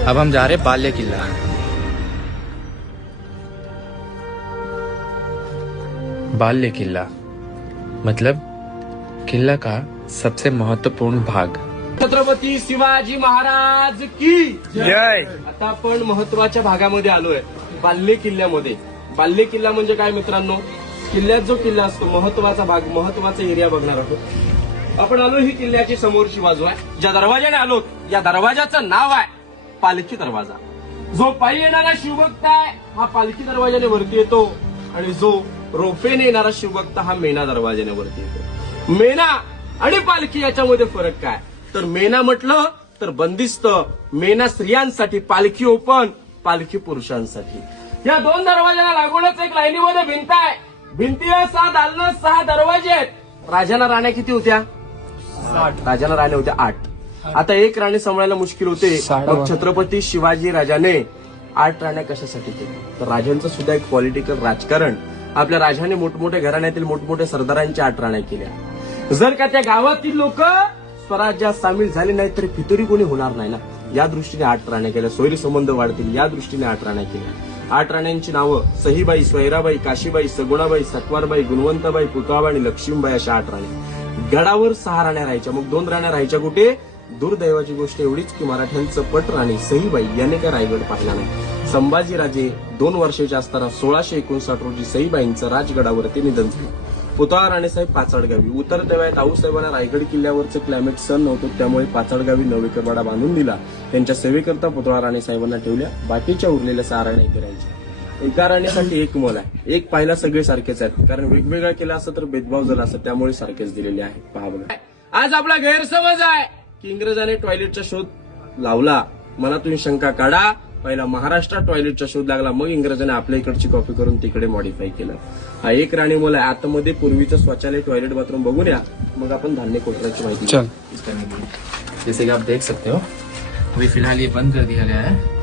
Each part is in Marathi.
अब हम जा रहे बाल्य किला। बाल्य किला मतलब किला का सबसे महत्वपूर्ण भाग। छत्रपती शिवाजी महाराज की जय। आता आपण महत्वाच्या भागामध्ये आलोय, बाल्य किल्ल्यामध्ये। बाल्य किल्ला म्हणजे काय मित्रांनो? किल्ल्यात जो किल्ला असतो, महत्वाचा भाग, महत्वाचा एरिया बघणार आहोत आपण। आलो ही किल्ल्याची समोरची बाजू आहे। ज्या दरवाजाने आलो या दरवाजाचं नाव आहे पालखी दरवाजा। जो पायी येणारा शिवभक्त आहे हा पालखी दरवाजाने वरती येतो, आणि जो रोपेने येणारा शिवभक्त हा मेणा दरवाजाने वरती येतो। मेणा आणि पालखी याच्यामध्ये फरक काय? तर मेणा म्हटलं तर बंदिस्त, मेणा स्त्रियांसाठी, पालखी ओपन, पालखी पुरुषांसाठी। या दोन दरवाजाला लागूनच एक लाईनीमध्ये भिंत आहे। भिंतीला 6 दालनं, 6 दरवाजे आहेत। राजांना राण्या किती होत्या? 8। राजांना राण्या होत्या 8। आता एक राणी सांभाळायला मुश्किल होते, मग छत्रपती शिवाजी राजाने 8 राण्या कशासाठी केल्या? तर राजांचं सुद्धा एक पॉलिटिकल राजकारण। आपल्या राजाने मोठमोठ्या घराण्यातील मोठमोठ्या सरदारांच्या 8 राण्या केल्या। जर का त्या गावातील लोक स्वराज्यात सामील झाले नाही तर फितुरी कोणी होणार नाही ना, या दृष्टीने 8 राण्या केल्या। सोयरी संबंध वाढतील या दृष्टीने 8 राण्या केल्या। 8 राण्यांची नावं सहीबाई, स्वैराबाई, काशीबाई, सगुणाबाई, सकवारबाई, गुणवंतबाई, पुतळाबाई आणि लक्ष्मीबाई अशा 8 राण्या। गडावर 6 राण्या राहायच्या, मग 2 राण्या राहायच्या कुठे? दुर्दैवाची गोष्ट एवढीच की मराठ्यांचं पट राणी सईबाई याने काय रायगड पाहिला नाही। संभाजीराजे 2 वर्षाचे असताना 1659 रोजी सईबाईंचं राजगडावरती निधन झालं। पुतळा राणेसाहेब पाचाडगावी उतरत्या वेळात आऊसाहेबांना रायगड किल्ल्यावरचं क्लायमेट सहन नव्हतं, त्यामुळे पाचाडगावी नवेकरवाडा बांधून दिला। त्यांच्या सेवेकरता पुतळा राणेसाहेबांना ठेवल्या, बाकीच्या उरलेल्या 6 राण्या करायच्या। एका राणीसाठी एक मोल आहे। एक पाहिला सगळे सारखेच आहेत, कारण वेगवेगळा केला असं तर भेदभाव झाला असं, त्यामुळे सारखेच दिलेले आहे। पहा बघा, आज आपला गैरसमज आहे की इंग्रजाने टॉयलेटचा शोध लावला। मनातून शंका काढा, पहिला महाराष्ट्रात टॉयलेटचा शोध लागला, मग इंग्रजाने आपल्या इकडची कॉपी करून तिकडे मॉडिफाय केलं। हा एक राणी मोल आहे। आतमध्ये पूर्वीचं शौचालय, टॉयलेट, बाथरूम बघून या, मग आपण धान्य कोठऱ्याची माहिती चल। इस करने के लिए जैसे कि आप देख सकते हो अभी फिलहाल ये बंद कर दिया गया है।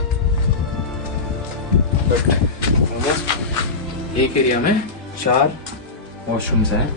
एक एरिया में 4 वॉशरूम्स हैं।